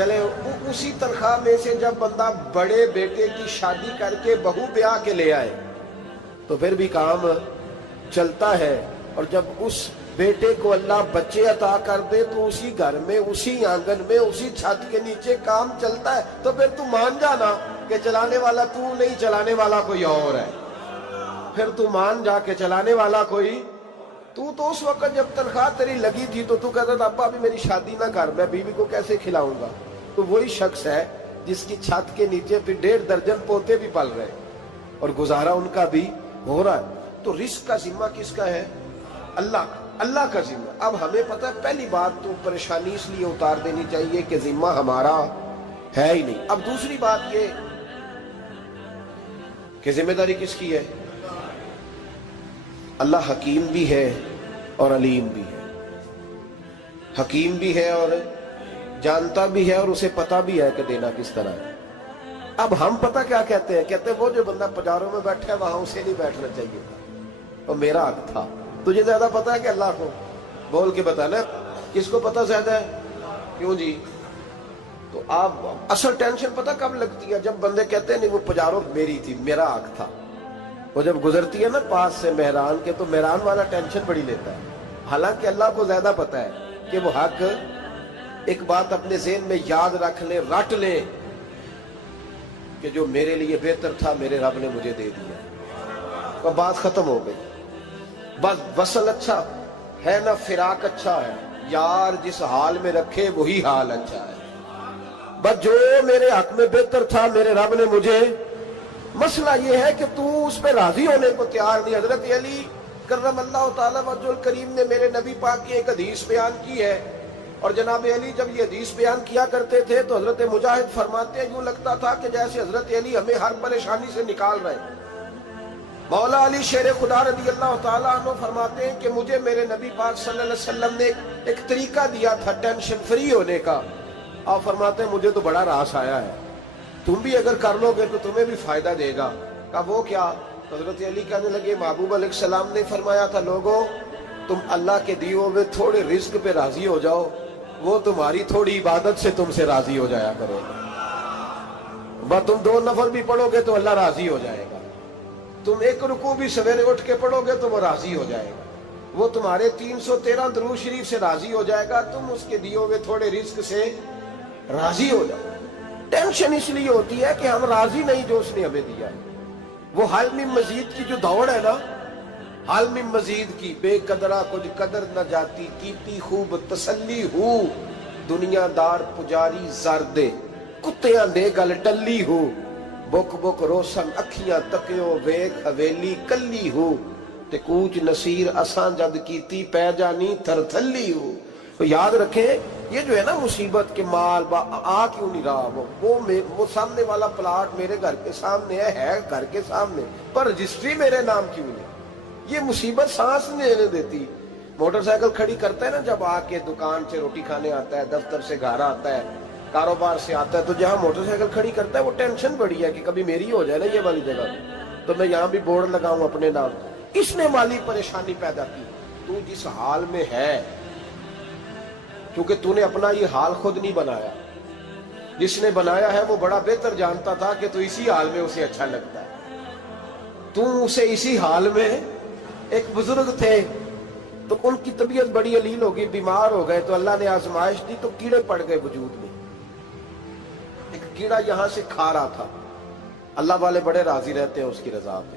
چلے اسی تنخواہ میں سے جب بندہ بڑے بیٹے کی شادی کر کے بہو بیاہ کے لے آئے تو پھر بھی کام چلتا ہے، اور جب اس بیٹے کو اللہ بچے عطا کر دے تو اسی گھر میں، اسی آنگن میں، اسی چھت کے نیچے کام چلتا ہے، تو پھر تو مان جانا کہ چلانے والا تو نہیں، چلانے والا کوئی اور ہے۔ پھر تو مان جا کہ چلانے والا کوئی تو اس وقت جب تنخواہ تیری لگی تھی تو کہتا تھا ابا ابھی میری شادی نہ کر، میں بیوی کو کیسے کھلاؤں گا؟ تو وہی شخص ہے جس کی چھت کے نیچے پھر 1.5 درجن پوتے بھی پل رہے اور گزارا ان کا بھی ہو رہا ہے۔ تو رزق کا ذمہ کس کا ہے؟ اللہ کا ذمہ۔ اب ہمیں پتہ ہے پہلی بات تو پریشانی اس لیے اتار دینی چاہیے کہ ذمہ ہمارا ہے ہی نہیں۔ اب دوسری بات یہ کہ ذمہ داری کس کی ہے؟ اللہ حکیم بھی ہے اور علیم بھی ہے، حکیم بھی ہے اور جانتا بھی ہے، اور اسے پتہ بھی ہے کہ دینا کس طرح ہے۔ اب ہم پتہ کیا کہتے ہیں؟ کہتے ہیں وہ جو بندہ پجاروں میں بیٹھا ہے وہاں اسے نہیں بیٹھنا چاہیے تھا، اور میرا حق تھا۔ تجھے زیادہ پتہ ہے کہ اللہ کو؟ بول کے بتانا کس کو پتہ زیادہ ہے؟ کیوں جی؟ تو آپ اصل ٹینشن پتہ کب لگتی ہے؟ جب بندے کہتے ہیں نہیں وہ پجاروں میری تھی، میرا حق تھا۔ وہ جب گزرتی ہے نا پاس سے مہران کے تو مہران والا ٹینشن بڑی لیتا ہے، حالانکہ اللہ کو زیادہ پتہ ہے کہ وہ حق۔ ایک بات اپنے ذہن میں یاد رکھ لیں، رٹ لیں کہ جو میرے لیے بہتر تھا میرے رب نے مجھے دے دیا، تو بات ختم ہو گئی۔ بس وصل اچھا ہے نہ فراق اچھا ہے، یار جس حال میں رکھے وہی حال اچھا ہے۔ بس جو میرے حق میں بہتر تھا میرے رب نے مجھے، مسئلہ یہ ہے کہ تو اس پہ راضی ہونے کو تیار نہیں۔ حضرت علی کرم اللہ تعالیٰ وجہ الکریم نے میرے نبی پاک کی ایک حدیث بیان کی ہے، اور جناب علی جب یہ حدیث بیان کیا کرتے تھے تو حضرت مجاہد فرماتے ہیں یوں لگتا تھا کہ جیسے حضرت علی ہمیں ہر پریشانی سے نکال رہے ہیں۔ مولا علی شیر خدا رضی اللہ تعالیٰ عنہ فرماتے ہیں کہ مجھے میرے نبی پاک صلی اللہ علیہ وسلم نے ایک طریقہ دیا تھا ٹینشن فری ہونے کا۔ آپ فرماتے ہیں مجھے تو بڑا راس آیا ہے، تم بھی اگر کر لو گے تو تمہیں بھی فائدہ دے گا۔ کہا وہ کیا؟ حضرت علی کہنے لگے محبوب علیہ السلام نے فرمایا تھا لوگوں تم اللہ کے دیے ہوئے تھوڑے رزق پہ راضی ہو جاؤ، وہ تمہاری تھوڑی عبادت سے تم سے راضی ہو جایا کرو گا۔ بس تم 2 نفل بھی پڑھو گے تو اللہ راضی ہو جائے گا، تم 1 رکوع بھی سویرے اٹھ کے پڑھو گے تو وہ راضی ہو جائے گا، وہ تمہارے 313 درود شریف سے راضی ہو جائے گا، تم اس کے دیے ہوئے تھوڑے رزق سے راضی ہو جاؤ۔ ٹینشن اس لیے ہوتی ہے کہ ہم راضی نہیں جو اس نے ہمیں دیا ہے۔ وہ حل میں مزید کی جو دوڑ ہے نا، حل میں مزید کی، بے قدرہ کچھ قدر نہ جاتی، کیتی خوب تسلی ہو، دنیا دار پجاری زردے، کتیاں دے گل ٹلی ہو، بک بک روشن اکھیاں تکیو ویک حویلی کلی ہو، تے کوچ نصیر اساں جد کیتی پہ جانی تھر تھلی ہو۔ تو یاد رکھیں یہ جو ہے نا مصیبت کے مال آ کیوں نہیں رہا، وہ سامنے والا پلاٹ میرے گھر کے سامنے ہے گھر کے سامنے، پر رجسٹری میرے نام کیوں نہیں؟ یہ مصیبت سانس نہیں لینے دیتی۔ موٹر سائیکل کھڑی کرتا ہے نا جب آ کے دکان سے روٹی کھانے آتا ہے، دفتر سے گھر آتا ہے، کاروبار سے آتا ہے، تو جہاں موٹر سائیکل کھڑی کرتا ہے وہ ٹینشن بڑی ہے کہ کبھی میری ہو جائے نا یہ والی جگہ تو میں یہاں بھی بورڈ لگاؤں اپنے نام۔ اس نے مالی پریشانی پیدا کی۔ تو جس حال میں ہے، کیونکہ تو نے اپنا یہ حال خود نہیں بنایا، جس نے بنایا ہے وہ بڑا بہتر جانتا تھا کہ تو اسی حال میں اسے اچھا لگتا ہے۔ تو اسے اسی حال میں، ایک بزرگ تھے تو ان کی طبیعت بڑی علیل ہو گئی، بیمار ہو گئے، تو اللہ نے آزمائش دی تو کیڑے پڑ گئے وجود میں۔ ایک کیڑا یہاں سے کھا رہا تھا، اللہ والے بڑے راضی رہتے ہیں اس کی رضا پہ،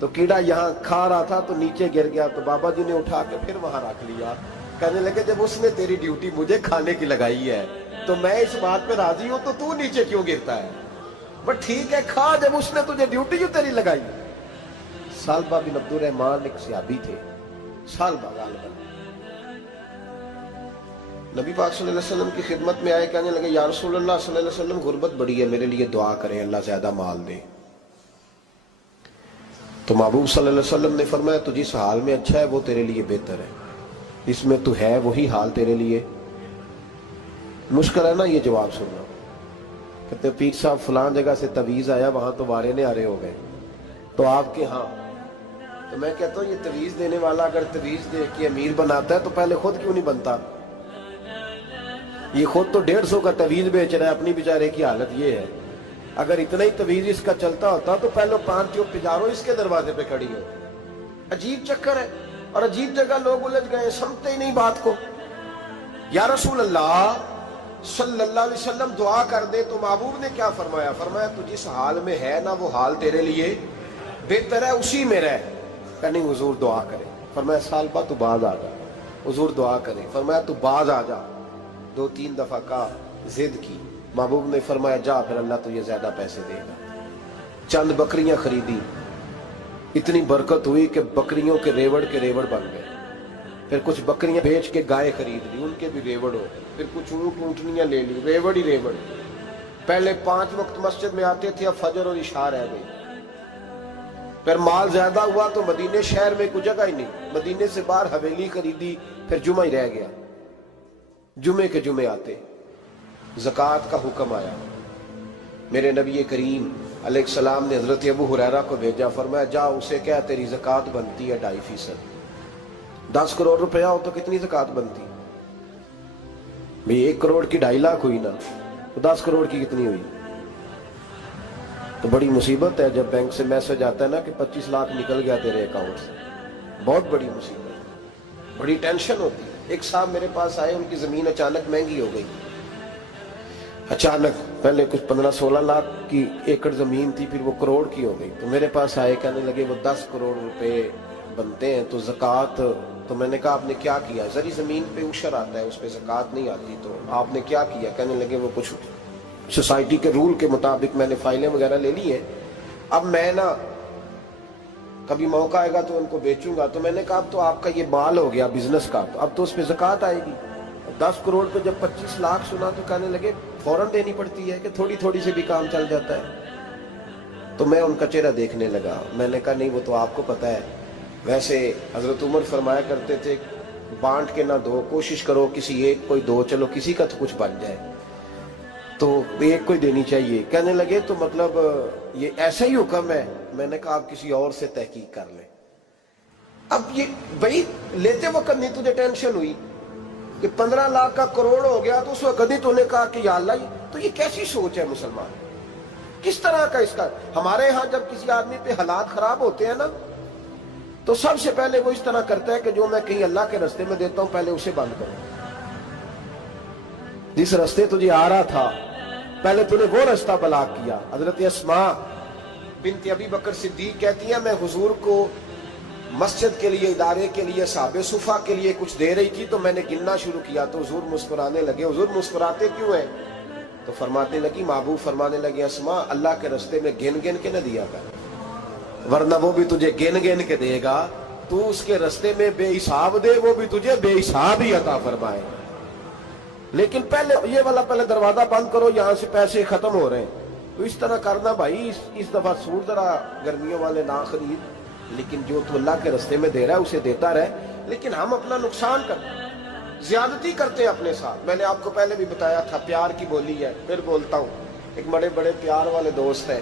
تو کیڑا یہاں کھا رہا تھا تو نیچے گر گیا، تو بابا جی نے اٹھا کے پھر وہاں رکھ لیا، کہنے لگے جب اس نے تیری ڈیوٹی مجھے کھانے کی لگائی ہے تو میں اس بات پہ راضی ہوں، تو نیچے کیوں گرتا ہے؟ بٹ ٹھیک ہے کھا، جب اس نے تجھے ڈیوٹی جو تیری لگائی۔ سالبہ بن عبد الرحمن ایک صحابی تھے، سالبہ غالباً نبی پاک صلی اللہ علیہ وسلم کی خدمت میں آئے، کہنے لگے یا رسول اللہ صلی اللہ علیہ وسلم غربت بڑی ہے، میرے لیے دعا کریں اللہ زیادہ مال دے۔ تو محبوب صلی اللہ علیہ وسلم نے فرمایا تو جس حال میں اچھا ہے وہ تیرے لیے بہتر ہے، اس میں تو ہے وہی حال تیرے لیے۔ مشکل ہے نا یہ جواب سننا۔ کہتے پیر صاحب فلاں جگہ سے تویز آیا، وہاں تو وارے نے آرے ہو گئے، تو آپ کے ہاں؟ تو میں کہتا ہوں یہ تویز دینے والا اگر تویز دے کے امیر بناتا ہے تو پہلے خود کیوں نہیں بنتا؟ یہ خود تو 150 کا تویز بیچ رہا ہے، اپنی بیچارے کی حالت یہ ہے۔ اگر اتنا ہی تویز اس کا چلتا ہوتا تو پہلے 5 پجاروں اس کے دروازے پہ کھڑی ہو۔ عجیب چکر ہے، اور عجیب جگہ لوگ الجھ گئے، سمجھتے ہی نہیں بات کو۔ یا رسول اللہ صلی اللہ علیہ وسلم دعا کر دے، تو محبوب نے کیا فرمایا؟ فرمایا تو جس حال میں ہے نا وہ حال تیرے لیے بہتر ہے، اسی میں رہ۔ کہ نہیں حضور دعا کرے۔ فرمایا سال بعد تو باز آ جا۔ حضور دعا کرے۔ فرمایا تو باز آ جا۔ 2-3 دفعہ کا ضد کی، محبوب نے فرمایا جا، پھر اللہ تجھے زیادہ پیسے دے گا۔ چند بکریاں خریدی، اتنی برکت ہوئی کہ بکریوں کے ریوڑ بن گئے۔ پھر کچھ بکریاں بیچ کے گائے خرید لی، ان کے بھی ریوڑ ہو۔ پھر کچھ اونٹ اونٹنیاں لے لی، ریوڑ ہی ریوڑ۔ پہلے 5 وقت مسجد میں آتے تھے، اب فجر اور عشاء رہ گئی۔ پھر مال زیادہ ہوا تو مدینے شہر میں کوئی جگہ ہی نہیں، مدینے سے باہر حویلی خریدی، پھر جمعہ ہی رہ گیا۔ جمعے کے جمعے آتے، زکوٰۃ کا حکم آیا۔ میرے نبی کریم علیہ السلام نے حضرت ابو ہریرہ کو بھیجا، فرمایا جا اسے کہہ تیری زکوٰۃ بنتی ہے 2.5%۔ 10 کروڑ روپیہ ہو تو کتنی زکوٰۃ بنتی؟ بھئی 1 کروڑ کی 2.5 لاکھ ہوئی نا، تو 10 کروڑ کی کتنی ہوئی؟ تو بڑی مصیبت ہے جب بینک سے میسج آتا ہے نا کہ 25 لاکھ نکل گیا تیرے اکاؤنٹ سے۔ بہت بڑی مصیبت، بڑی ٹینشن ہوتی ہے۔ ایک صاحب میرے پاس آئے، ان کی زمین اچانک مہنگی ہو گئی۔ اچانک پہلے کچھ 15-16 لاکھ کی ایکڑ زمین تھی، پھر وہ کروڑ کی ہو گئی۔ تو میرے پاس آئے، کہنے لگے وہ 10 کروڑ روپے بنتے ہیں تو زکوٰۃ، تو میں نے کہا آپ نے کیا کیا؟ زری زمین پہ عشر آتا ہے، اس پہ زکوٰۃ نہیں آتی، تو آپ نے کیا کیا؟ کہنے لگے وہ کچھ سوسائٹی کے رول کے مطابق میں نے فائلیں وغیرہ لے لی ہیں، اب میں نا کبھی موقع آئے گا تو ان کو بیچوں گا۔ تو میں نے کہا اب تو آپ کا یہ مال ہو گیا بزنس کا، تو اب تو اس پہ زکوٰۃ آئے گی۔ 10 کروڑ پہ جب 25 لاکھ سنا تو کہنے لگے فوراً دینی پڑتی ہے کہ تھوڑی تھوڑی سے بھی کام چل جاتا ہے؟ تو میں ان کا چہرہ دیکھنے لگا، میں نے کہا نہیں وہ تو آپ کو پتہ ہے، ویسے حضرت عمر فرمایا کرتے تھے بانٹ کے نہ دو، کوشش کرو کسی ایک کو ہی دو، چلو کسی کا تو کچھ بن جائے، تو ایک کو ہی دینی چاہیے۔ کہنے لگے تو مطلب یہ ایسا ہی حکم ہے؟ میں نے کہا آپ کسی اور سے تحقیق کر لیں۔ اب یہ بھائی لیتے وقت نہیں تجھے ٹینشن ہوئی کہ 15 لاکھ کا کروڑ ہو گیا، تو اس وقت نہیں تو نے کہا کہ یا اللہ، تو یہ کیسی سوچ ہے مسلمان؟ کس طرح کا اس کا؟ ہمارے ہاں جب کسی آدمی پہ حالات خراب ہوتے ہیں نا، تو سب سے پہلے وہ اس طرح کرتا ہے کہ جو میں کہیں اللہ کے رستے میں دیتا ہوں پہلے اسے بند کرو۔ جس رستے تجھے آ رہا تھا پہلے تو نے وہ رستہ بلاک کیا۔ حضرت اسماء بنت ابی بکر صدیق کہتی ہیں میں حضور کو مسجد کے لیے، ادارے کے لیے، صحابہ صفا کے لیے کچھ دے رہی تھی، تو میں نے گننا شروع کیا تو حضور مسکرانے لگے۔ حضور مسکراتے کیوں ہیں؟ تو فرمانے لگی، محبوب فرمانے لگے اسماء اللہ کے رستے میں گن گن کے نہ دیا کر، ورنہ وہ بھی تجھے گن گن کے دے گا، تو اس کے رستے میں بے حساب دے، وہ بھی تجھے بے حساب ہی عطا فرمائے۔ لیکن پہلے یہ والا پہلے دروازہ بند کرو، یہاں سے پیسے ختم ہو رہے ہیں۔ تو اس طرح کرنا بھائی، اس دفعہ سوٹ ذرا گرمیوں والے نہ خرید، لیکن جو تو اللہ کے رستے میں دے رہا ہے اسے دیتا رہے۔ لیکن ہم اپنا نقصان کرتے ہیں، زیادتی کرتے ہیں اپنے ساتھ۔ میں نے آپ کو پہلے بھی بتایا تھا پیار کی بولی ہے، پھر بولتا ہوں۔ ایک بڑے بڑے پیار والے دوست ہیں،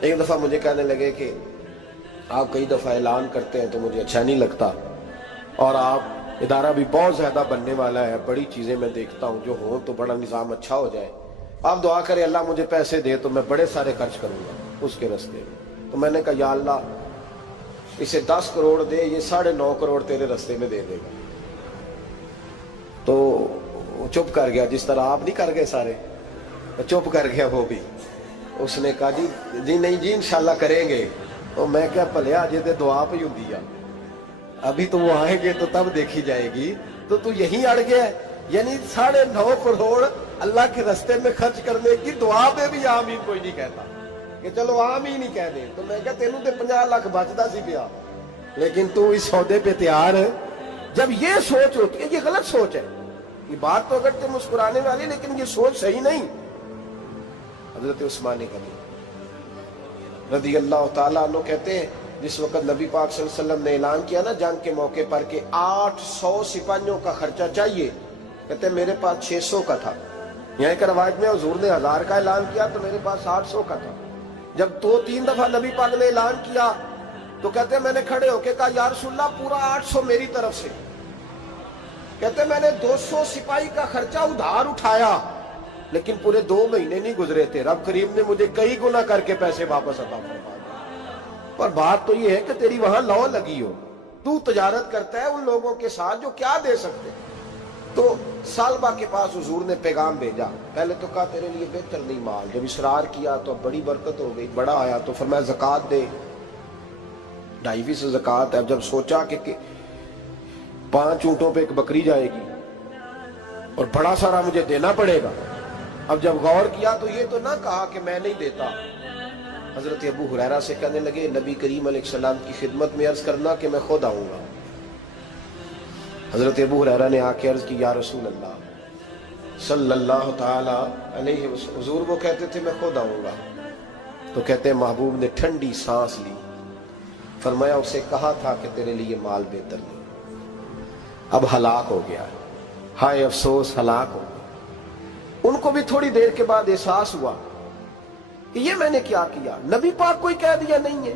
ایک دفعہ مجھے کہنے لگے کہ آپ کئی دفعہ اعلان کرتے ہیں تو مجھے اچھا نہیں لگتا، اور آپ ادارہ بھی بہت زیادہ بننے والا ہے، بڑی چیزیں میں دیکھتا ہوں جو ہوں تو بڑا نظام اچھا ہو جائے، آپ دعا کریں اللہ مجھے پیسے دے تو میں بڑے سارے خرچ کروں گا اس کے رستے میں۔ تو میں نے کہا یا اللہ اسے 10 کروڑ دے، یہ 9.5 کروڑ تیرے رستے میں دے دے گا۔ تو چپ کر گیا، جس طرح آپ نہیں کر گئے سارے، چپ کر گیا وہ بھی۔ اس نے کہا جی نہیں جی انشاءاللہ کریں گے۔ تو میں کیا پلیا جی تے دعا پہ ہوں دیا، ابھی تو وہ آئیں گے تو تب دیکھی جائے گی، تو یہیں اڑ گیا ہے۔ یعنی 9.5 کروڑ اللہ کے رستے میں خرچ کرنے کی دعا پہ بھی آمین کوئی نہیں کہتا کہ چلو آمین ہی کہہ دیں۔ تو میں کہا تینوں تے 50 لاکھ بچتا سی پیا، لیکن تو اس سودے پہ تیار ہے۔ جب یہ سوچ ہوتی ہے، یہ غلط سوچ ہے، یہ بات تو اگر تے مسکرانے والی، لیکن یہ سوچ صحیح نہیں۔ حضرت عثمان غنی رضی اللہ تعالیٰ عنہ کہتے ہیں جس وقت نبی پاک صلی اللہ علیہ وسلم نے اعلان کیا نا جنگ کے موقع پر کہ 800 سپاہیوں کا خرچہ چاہیے، کہتے ہیں میرے پاس 600 کا تھا۔ یہاں ایک روایت میں حضور نے 1000 کا اعلان کیا تو میرے پاس 800 کا تھا۔ جب 2-3 دفعہ نبی پاک نے اعلان کیا تو کہتے ہیں میں نے کھڑے ہو کے کہا یا رسول اللہ پورا 800 میری طرف سے۔ کہتے میں نے 200 سپاہی کا خرچہ ادھار اٹھایا لیکن پورے 2 مہینے نہیں گزرے تھے، رب کریم نے مجھے کئی گنا کر کے پیسے واپس عطا فرما دیے۔ پر بات تو یہ ہے کہ تیری وہاں لو لگی ہو، تو تجارت کرتا ہے ان لوگوں کے ساتھ جو کیا دے سکتے۔ تو سالبہ کے پاس حضور نے پیغام بھیجا، پہلے تو کہا تیرے لیے بہتر نہیں مال، جب اصرار کیا تو اب بڑی برکت ہو گئی، بڑا آیا تو فرمایا زکوٰۃ دے، 2.5% زکوٰۃ ہے۔ اب جب سوچا کہ 5 اونٹوں پہ ایک بکری جائے گی اور بڑا سارا مجھے دینا پڑے گا، اب جب غور کیا تو یہ تو نہ کہا کہ میں نہیں دیتا۔ حضرت ابو ہریرہ سے کہنے لگے نبی کریم علیہ السلام کی خدمت میں عرض کرنا کہ میں خود آؤں گا۔ حضرت ابو ہریرہ نے آ کے عرض کی یا رسول اللہ صلی اللہ تعالی علیہ وسلم، حضور وہ کہتے تھے میں خود آؤں گا، تو کہتے ہیں محبوب نے ٹھنڈی سانس لی، فرمایا اسے کہا تھا کہ تیرے لیے مال بہتر نہیں، اب ہلاک ہو گیا، ہائے افسوس ہلاک ہو گیا۔ ان کو بھی تھوڑی دیر کے بعد احساس ہوا کہ یہ میں نے کیا کیا، نبی پاک کوئی کہہ دیا نہیں ہے،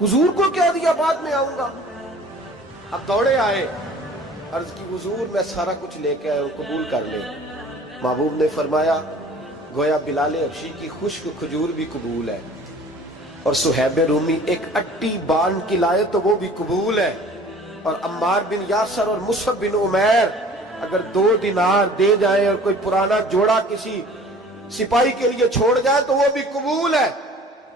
حضور کو کہہ دیا بعد میں آؤں گا۔ اب دوڑے آئے، عرض کی حضور میں سارا کچھ لے کے آیا ہوں، قبول کر لیں۔ محبوب نے فرمایا گویا بلال حبشی کی خشک کھجور بھی قبول ہے، اور صہیب رومی ایک اٹی بان کی لائے تو وہ بھی قبول ہے، اور عمار بن یاسر اور مصعب بن عمیر اگر 2 دینار دے جائیں اور کوئی پرانا جوڑا کسی سپاہی کے لیے چھوڑ جائے تو وہ بھی قبول ہے،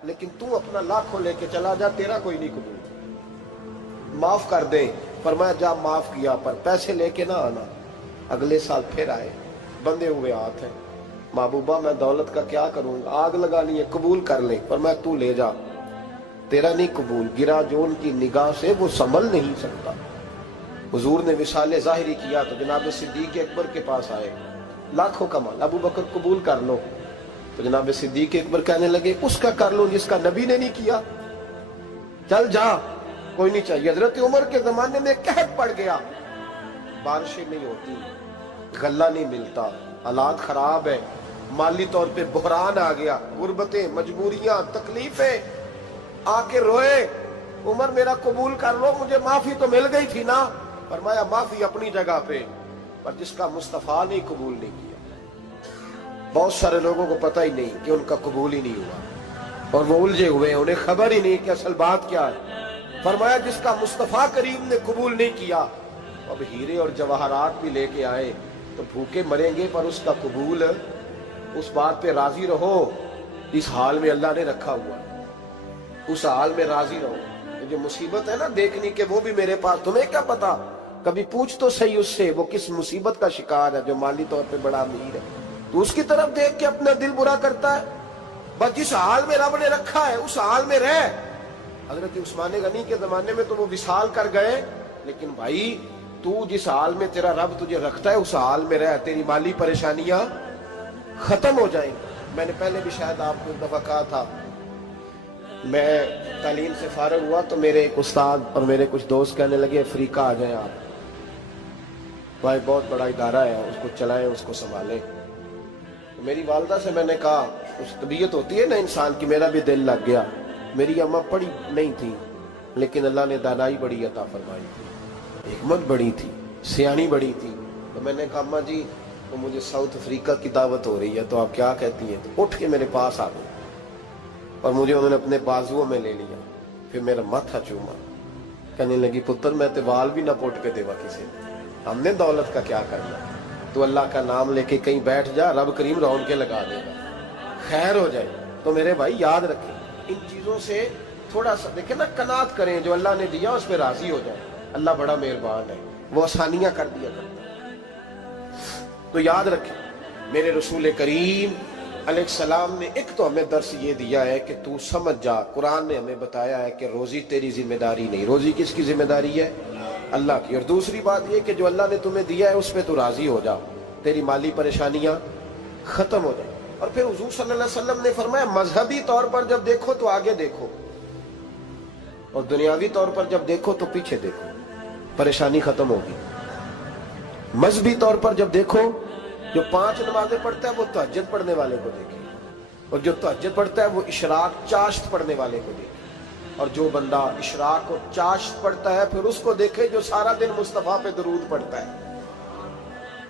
لیکن تو اپنا لاکھوں لے کے چلا جا، تیرا کوئی نہیں قبول، معاف کر دے۔ فرمایا جا معاف کیا، پر پیسے لے کے نہ آنا۔ اگلے سال پھر آئے، بندے ہوئے ہاتھ ہیں، محبوبہ میں دولت کا کیا کروں گا، آگ لگانی ہے، قبول کر لیں۔ فرمایا تو لے جا، تیرا نہیں قبول، گرا جو ان کی نگاہ سے وہ سنبھل نہیں سکتا۔ حضور نے وصال ظاہری کیا تو جناب صدیق اکبر کے پاس آئے، لاکھوں کا مال، ابو بکر قبول کر لو، تو جناب صدیق اکبر کہنے لگے اس کا کر لو جس کا نبی نے نہیں کیا، چل جا، کوئی نہیں چاہیے۔ حضرت عمر کے زمانے میں قحط پڑ گیا، بارشیں نہیں ہوتی، غلہ نہیں ملتا، حالات خراب ہے، مالی طور پہ بحران آ گیا، غربتیں، مجبوریاں، تکلیفیں، آ کے روئے، عمر میرا قبول کر لو، مجھے معافی تو مل گئی تھی نا۔ فرمایا معافی اپنی جگہ پہ، پر جس کا مصطفیٰ نے قبول نہیں کیا۔ بہت سارے لوگوں کو پتہ ہی نہیں کہ ان کا قبول ہی نہیں ہوا، اور وہ الجھے ہوئے، انہیں خبر ہی نہیں کہ اصل بات کیا ہے۔ فرمایا جس کا مصطفیٰ کریم نے قبول نہیں کیا، اب ہیرے اور جواہرات بھی لے کے آئے تو بھوکے مریں گے، پر اس کا قبول، اس بات پہ راضی رہو اس حال میں اللہ نے رکھا ہوا، اس حال میں راضی رہو۔ جو مصیبت ہے نا دیکھنی کہ وہ بھی میرے پاس، تمہیں کیا پتا، کبھی پوچھ تو صحیح اس سے وہ کس مصیبت کا شکار ہے، جو مالی طور پہ بڑا امیر ہے، تو اس کی طرف دیکھ کے اپنا دل برا کرتا ہے۔ بس جس حال میں رب نے رکھا ہے اس حال میں رہ۔ حضرت عثمان غنی کے زمانے میں تو وہ وصال کر گئے، لیکن بھائی تو جس حال میں تیرا رب تجھے رکھتا ہے اس حال میں رہ، تیری مالی پریشانیاں ختم ہو جائیں۔ میں نے پہلے بھی شاید آپ کو ایک دفعہ کہا تھا، میں تعلیم سے فارغ ہوا تو میرے ایک استاد اور میرے کچھ دوست کہنے لگے افریقہ آ جائیں آپ، بھائی بہت بڑا ادارہ ہے، اس کو چلائیں، اس کو سنبھالیں۔ میری والدہ سے میں نے کہا، اس طبیعت ہوتی ہے نا انسان کی، میرا بھی دل لگ گیا۔ میری اماں پڑھی نہیں تھی لیکن اللہ نے دانائی بڑی عطا فرمائی تھی، حکمت بڑی تھی، سیانی بڑی تھی۔ تو میں نے کہا اماں جی وہ مجھے ساؤتھ افریقہ کی دعوت ہو رہی ہے تو آپ کیا کہتی ہیں؟ تو اٹھ کے میرے پاس آ گئی اور مجھے انہوں نے اپنے بازوؤں میں لے لیا، پھر میرا ماتھا چوما، کہنے لگی پتر میں تے وال بھی نہ پوٹ کے دیوا کسی نے، ہم نے دولت کا کیا کرنا، تو اللہ کا نام لے کے کہیں بیٹھ جا، رب کریم رونقیں لگا دے گا، خیر ہو جائے۔ تو میرے بھائی یاد رکھیں ان چیزوں سے تھوڑا سا دیکھیں نا، قناعت کریں، جو اللہ نے دیا اس پہ راضی ہو جائے، اللہ بڑا مہربان ہے، وہ آسانیاں کر دیا کرتا ہے۔ تو یاد رکھیں میرے رسول کریم علیہ السلام نے ایک تو ہمیں درس یہ دیا ہے کہ تو سمجھ جا، قرآن نے ہمیں بتایا ہے کہ روزی تیری ذمہ داری نہیں، روزی کس کی ذمہ داری ہے؟ اللہ کی۔ اور دوسری بات یہ کہ جو اللہ نے تمہیں دیا ہے اس پہ تو راضی ہو جا، تیری مالی پریشانیاں ختم ہو جائیں۔ اور پھر حضور صلی اللہ علیہ وسلم نے فرمایا مذہبی طور پر جب دیکھو تو آگے دیکھو، اور دنیاوی طور پر جب دیکھو تو پیچھے دیکھو، پریشانی ختم ہوگی۔ مذہبی طور پر جب دیکھو، جو 5 نمازیں پڑھتا ہے وہ تہجد پڑھنے والے کو دیکھے، اور جو تہجد پڑھتا ہے وہ اشراق چاشت پڑھنے والے کو دیکھے، اور جو بندہ اشراق اور چاشت پڑھتا ہے پھر اس کو دیکھے جو سارا دن مصطفیٰ پہ درود پڑھتا ہے۔